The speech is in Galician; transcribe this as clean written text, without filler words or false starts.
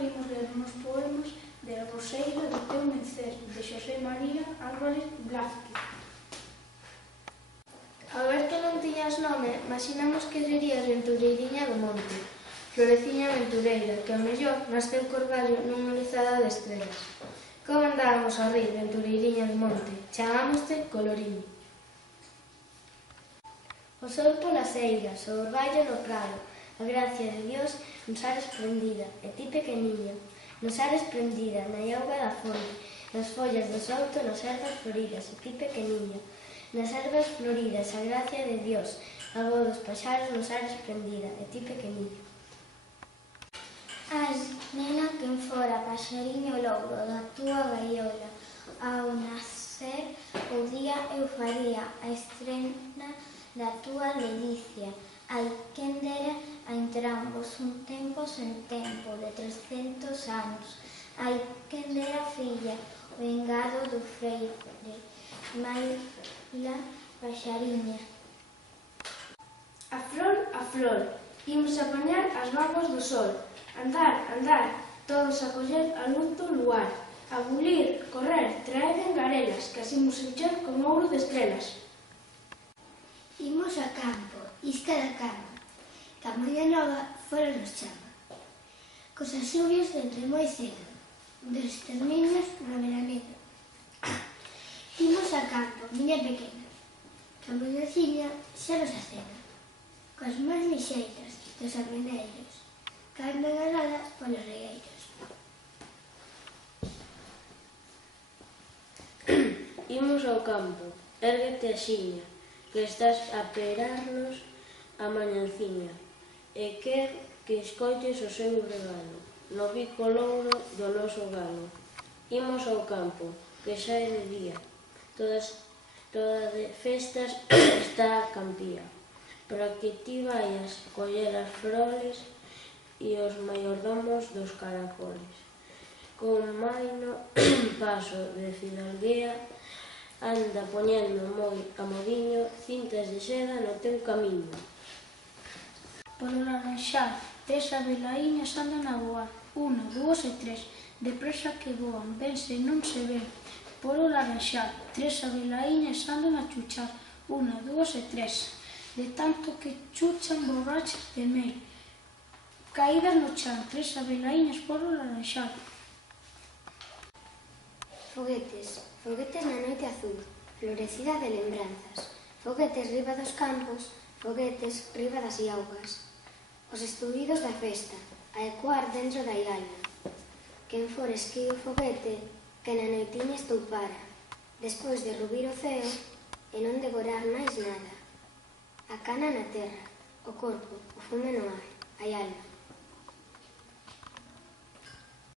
que imos ler uns poemas de Roseira do teu mencer, de Xosé María Álvarez Blázquez. Ao ver que non tiñas nome, imaginamos que serías ventureiriña do monte, floreciña aventureira, que ao mellor nasceu corballo nunha lizada de estrelas. Como andábamos a rir, ventureiriña do monte, chamámoste Coloriño. O sol polas eiras, o orballo no prado, a gracia de Dios nos ares prendida, e ti pequeniño, nos ares prendida, na auga da fonte, nas follas do souto, nas ervas floridas, e ti pequeniño, nas ervas floridas, a gracia de Dios, a voz dos paxaros nos ares prendida, e ti pequeniño. As, nena, quen fora paxariño louro da túa gaiola, ao nacer o día eu faría a estrena da túa ledicia. Hai quen dera a entrambos un tempo sen tempo de 300 anos. Hai quen dera filla, o engado do freire, maila paxariña. A flor, imos apañar as barbas do sol. Andar, andar, todos a coller a luz do luar. A bulir, correr, traeden garelas, que así imos encher con ouro de estrelas. Imos a campo, isca da cama, que a mañá nova fora nos chama. Cos axubios dende moi cedo, dos terminos na veraneda. Imos a campo, miña pequena, que a mañaciña xa nos acena. Cos máis lixeiras dos armeneiros, caen begaladas polos regueiros. Imos ao campo, érguete axiña, que estás a perarnos a mañanciña, e quer que escoites o seu regalo, no bico louro do noso galo. Imos ao campo, que xa é de día, toda de festas está a campía, para que ti vayas coller as flores e os maiordomos dos caracoles. Con maino paso de fidalguea, anda poñendo moi amodiño cintas de seda no teu camiño. Polo laranxal, 3 abelaiñas andan a voar, 1, 2 e 3, depresa que voan, vense non se ven. Polo laranxal, 3 abelaiñas andan a chuchar, 1, 2 e 3, de tanto que chuchan borrachas de mel. Caídas no chan, 3 abelaiñas polo laranxal. Foguetes, foguetes na noite azul, florecida de lembranzas. Foguetes riba dos campos, foguetes riba das augas. Os estudidos da festa, a ecoar dentro da ilana. Quen for esquí o foguete, que na noitiña estoupara, despois de rubir o ceo e non devorar máis nada. A cana na terra, o corpo, o fume no ar, hai alma.